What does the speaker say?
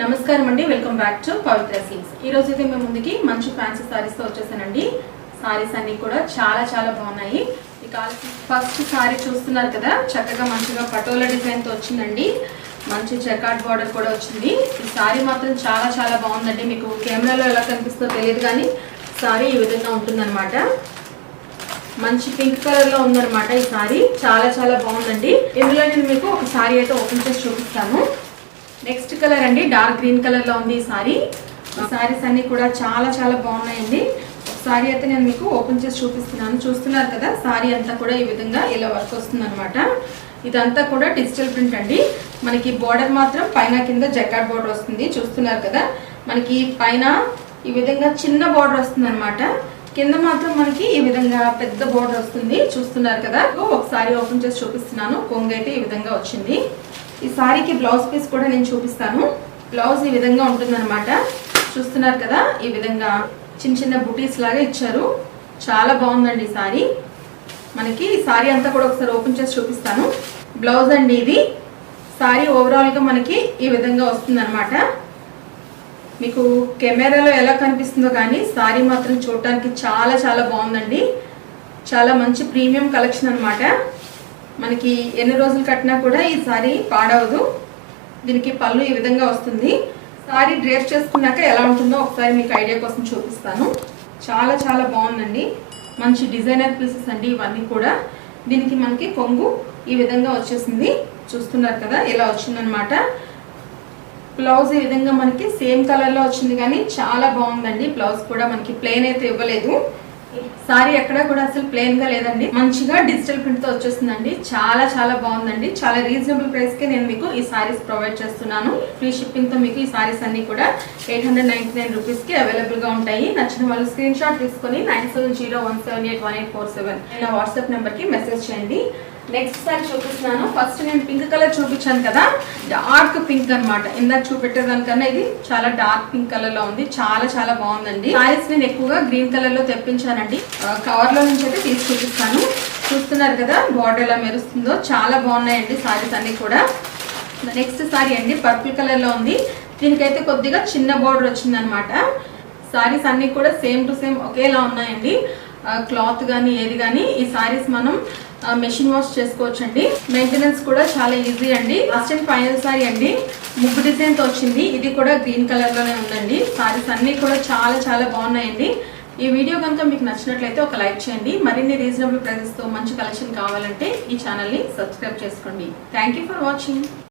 నమస్కారం అండి, welcome back to Pavitra silks. ఈ రోజు అయితే మేము ముందుకి మంచి ఫ్యాన్సీ సారీస్ తో వచ్చేసానండి. సారీస్ అన్ని కూడా చాలా బాగున్నాయి. ఇక ఫస్ట్ సారీ చూస్తున్నారు కదా, చక్కగా మంచిగా పటోలా డిజైన్ తో వచ్చిందండి. మంచి జకార్డ్ బార్డర్ కూడా వచ్చింది. ఈ సారీ మాత్రం చాలా బాగుందండి. మీకు కెమెరాలో ఎలా కనిపిస్తుందో తెలియదు కానీ సారీ ఈ విధంగా ఉంటుందన్నమాట. మంచి పింక్ కలర్ లో ఉందన్నమాట. ఈ సారీ చాలా బాగుందండి. ఇందులో నేను మీకు ఒక సారీ అయితే ఓపెన్ చేసి చూపిస్తాను. నెక్స్ట్ కలర్ అండి, డార్క్ గ్రీన్ కలర్ లో ఉంది ఈ సారీ. సారీస్ అన్ని కూడా చాలా బాగున్నాయండి. సారీ అయితే నేను మీకు ఓపెన్ చేసి చూపిస్తున్నాను. చూస్తున్నారు కదా, సారీ అంతా కూడా ఈ విధంగా ఇలా వర్క్ వస్తుంది అనమాట. ఇదంతా కూడా డిజిటల్ ప్రింట్ అండి. మనకి బోర్డర్ మాత్రం పైన కింద జకార్డ్ బోర్డర్ వస్తుంది. చూస్తున్నారు కదా, మనకి పైన ఈ విధంగా చిన్న బోర్డర్ వస్తుంది అనమాట. కింద మాత్రం మనకి ఈ విధంగా పెద్ద బోర్డర్ వస్తుంది. చూస్తున్నారు కదా, ఒకసారి ఓపెన్ చేసి చూపిస్తున్నాను. కొంగు అయితే ఈ విధంగా వచ్చింది. ఈ సారీకి బ్లౌజ్ పీస్ కూడా నేను చూపిస్తాను. బ్లౌజ్ ఈ విధంగా ఉంటుందన్నమాట. చూస్తున్నారు కదా, ఈ విధంగా చిన్న బుటీస్ లాగా ఇచ్చారు. చాలా బాగుందండి ఈ సారీ. మనకి ఈ సారీ అంతా కూడా ఒకసారి ఓపెన్ చేసి చూపిస్తాను. బ్లౌజ్ అండి ఇది. సారీ ఓవరాల్ గా మనకి ఈ విధంగా వస్తుంది అనమాట. మీకు కెమెరాలో ఎలా కనిపిస్తుందో కానీ సారీ మాత్రం చూడటానికి చాలా బాగుందండి. చాలా మంచి ప్రీమియం కలెక్షన్ అనమాట. మనకి ఎన్ని రోజులు కట్టినా కూడా ఈ సారీ పాడవదు. దీనికి పళ్ళు ఈ విధంగా వస్తుంది. సారీ డ్రేప్ చేసుకున్నాక ఎలా ఉంటుందో ఒకసారి మీకు ఐడియా కోసం చూపిస్తాను. చాలా బాగుందండి. మంచి డిజైనర్ పీసెస్ అండి ఇవన్నీ కూడా. దీనికి మనకి కొంగు ఈ విధంగా వచ్చేసింది. చూస్తున్నారు కదా, ఇలా వచ్చిందనమాట. బ్లౌజ్ ఈ విధంగా మనకి సేమ్ కలర్ లో వచ్చింది కానీ చాలా బాగుందండి. బ్లౌజ్ కూడా మనకి ప్లెయిన్ అయితే ఇవ్వలేదు. సారీ ఎక్కడ కూడా అసలు ప్లెయిన్ గా లేదండి. మంచిగా డిజిటల్ ప్రింట్ తో వచ్చేస్తుందండి. చాలా బాగుందండి. చాలా రీజనబుల్ ప్రైస్ కి నేను మీకు ఈ సారీస్ ప్రొవైడ్ చేస్తున్నాను. ఫ్రీ షిప్పింగ్ తో మీకు ఈ సారీస్ అన్ని కూడా 899 రూపీస్ కి అవైలబుల్ గా ఉంటాయి. నచ్చిన వాళ్ళు స్క్రీన్ షాట్ తీసుకొని 9701781847 నా వాట్సాప్ నెంబర్ కి మెసేజ్ చేయండి. నెక్స్ట్ సారీ చూపిస్తున్నాను. ఫస్ట్ నేను పింక్ కలర్ చూపించాను కదా, డార్క్ పింక్ అనమాట. ఇందాక చూపెట్టేదానికన్నా ఇది చాలా డార్క్ పింక్ కలర్ లో ఉంది. చాలా బాగుందండి. సారీస్ నేను ఎక్కువగా గ్రీన్ కలర్ లో తెప్పించానండి. కవర్ లో నుంచి అయితే తీసి చూపిస్తాను. చూస్తున్నారు కదా, బార్డర్ ఎలా మెరుస్తుందో. చాలా బాగున్నాయండి సారీస్ అన్ని కూడా. నెక్స్ట్ సారీ అండి, పర్పుల్ కలర్ లో ఉంది. దీనికైతే కొద్దిగా చిన్న బార్డర్ వచ్చింది అనమాట. సారీస్ అన్ని కూడా సేమ్ టు సేమ్ ఒకేలా ఉన్నాయండి. క్లాత్ కానీ ఏది కానీ ఈ సారీస్ మనం మెషిన్ వాష్ చేసుకోవచ్చు అండి. మెయింటెనెన్స్ కూడా చాలా ఈజీ అండి. లాస్ట్ అండ్ ఫైనల్ సారీ అండి, ముగ్గు డిజైన్ తో వచ్చింది. ఇది కూడా గ్రీన్ కలర్ లోనే ఉందండి. సారీస్ అన్ని కూడా చాలా బాగున్నాయండి. ఈ వీడియో కనుక మీకు నచ్చినట్లయితే ఒక లైక్ చేయండి. మరిన్ని రీజనబుల్ ప్రైసెస్ తో మంచి కలెక్షన్ కావాలంటే ఈ ఛానల్ ని సబ్స్క్రైబ్ చేసుకోండి. Thank you for watching.